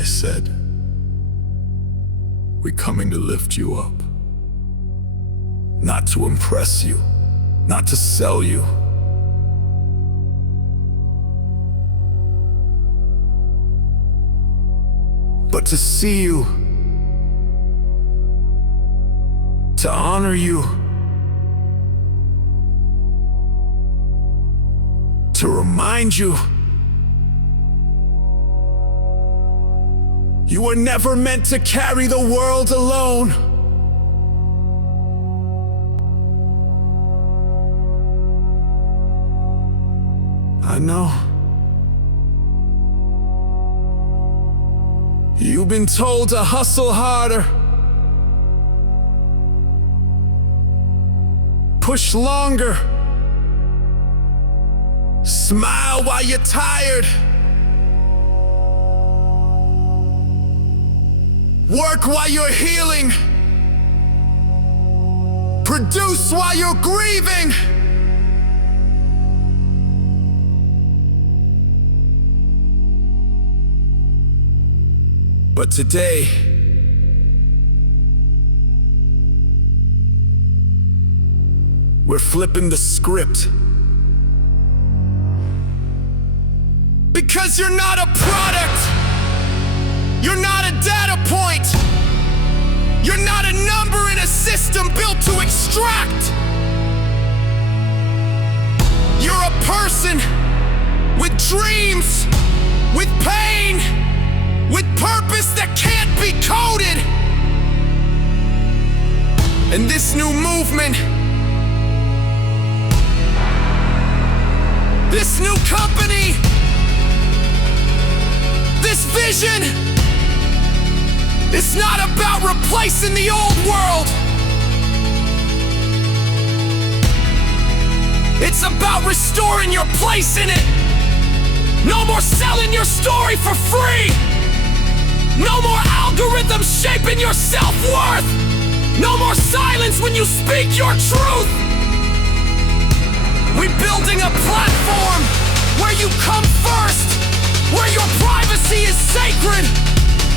I said, we're coming to lift you up. Not to impress you, not to sell you. But to see you, to honor you, to remind you, you were never meant to carry the world alone. I know. You've been told to hustle harder, push longer, smile while you're tired, work while you're healing, produce while you're grieving. But today, we're flipping the script. Because you're not a product. You're not a data point. You're not a number in a system built to extract. You're a person with dreams, with pain, with purpose that can't be coded. And this new movement, this new company, this vision, it's not about replacing the old world. It's about restoring your place in it. No more selling your story for free. No more algorithms shaping your self-worth. No more silence when you speak your truth. We're building a platform where you come first, where your privacy is sacred,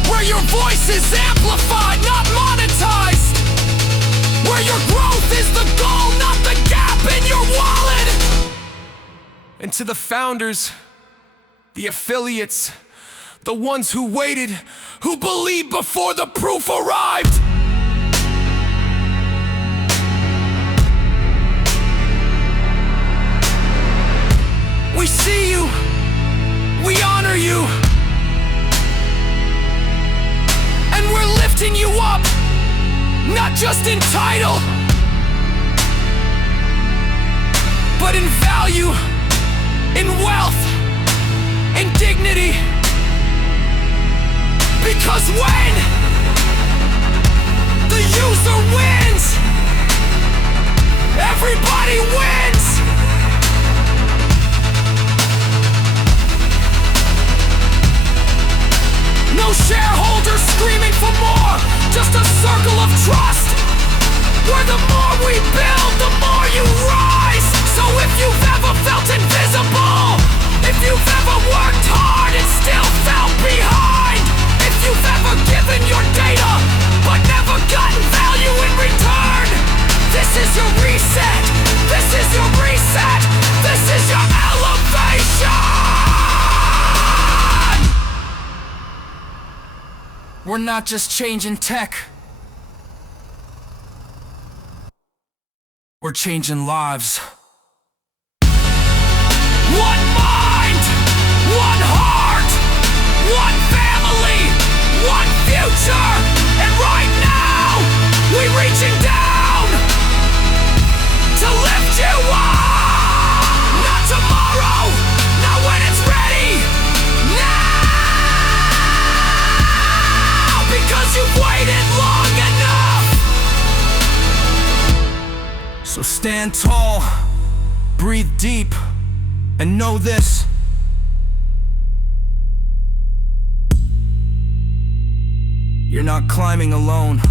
where your voice is amplified, not monetized, where your growth is the goal, not the gap in your wallet. And to the founders, the affiliates, the ones who waited, who believed before the proof arrived. We see you, we honor you, and we're lifting you up, not just in title, but in value, in wealth, in dignity. Because when the user wins, everybody wins. No shareholders screaming for more, just a circle of trust, where the more we build, the more you rise. So if you've ever felt invisible, if you've ever worked hard and still felt behind, if you've ever given your data but never gotten value in return, this is your reset, this is your reset, this is your elevation. We're not just changing tech, we're changing lives. One mind, one heart, one family, one future. And right now, we're reaching down to lift you up. Not tomorrow, not when it's ready. Now, because you've waited long enough. So stand tall, breathe deep, and know this: you're not climbing alone.